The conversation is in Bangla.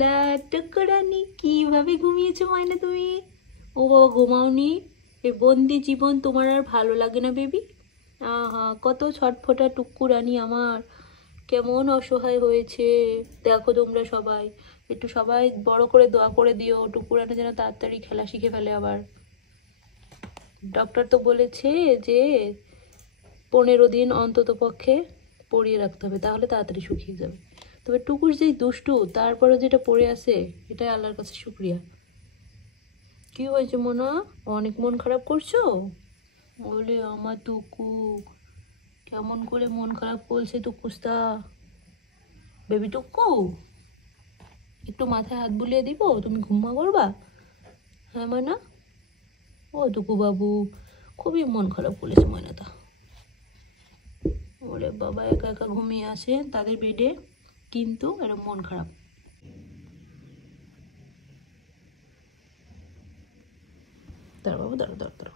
লা টুকুরানি, কিভাবে ঘুমিয়েছো ময়না তুমি? ও বাবা, ঘুমাওনি? এই বন্দি জীবন তোমার আর ভালো লাগে না বেবি? আহা, কত ছটফটা টুকুরানি আমার, কেমন অসহায় হয়েছে। দেখো তোমরা সবাই, একটু সবাই বড় করে দোয়া করে দিও টুকুরানি যেন তাড়াতাড়ি খেলা শিখে ফেলে। আবার ডক্টর তো বলেছে যে 15 দিন অন্তত পক্ষে পরিয়ে রাখতে হবে, তাহলে তাড়াতাড়ি শুকিয়ে যাবে। তবে টুকুর যেই দুষ্টু, তারপরে যেটা পড়ে আছে, এটাই আল্লাহর কাছে শুক্রিয়া। কি হয়েছে মোনা, অনেক মন খারাপ করছো? বলে আমার টুকু, কেমন করে মন খারাপ করছে টুকুস্তা? বেবি টুকু, একটু মাথায় হাত বুলিয়ে দিব, তুমি ঘুমা করবা? হ্যাঁ ময়না? ও টুকু বাবু, খুবই মন খারাপ করেছে ময়নাটা। ওরে বাবা, একা একা ঘুমিয়ে আসে তাদের বেডে, কিন্তু এরা মন খারাপ। দাঁড়া বাবু, দাঁড়া দাঁড়া দাঁড়া।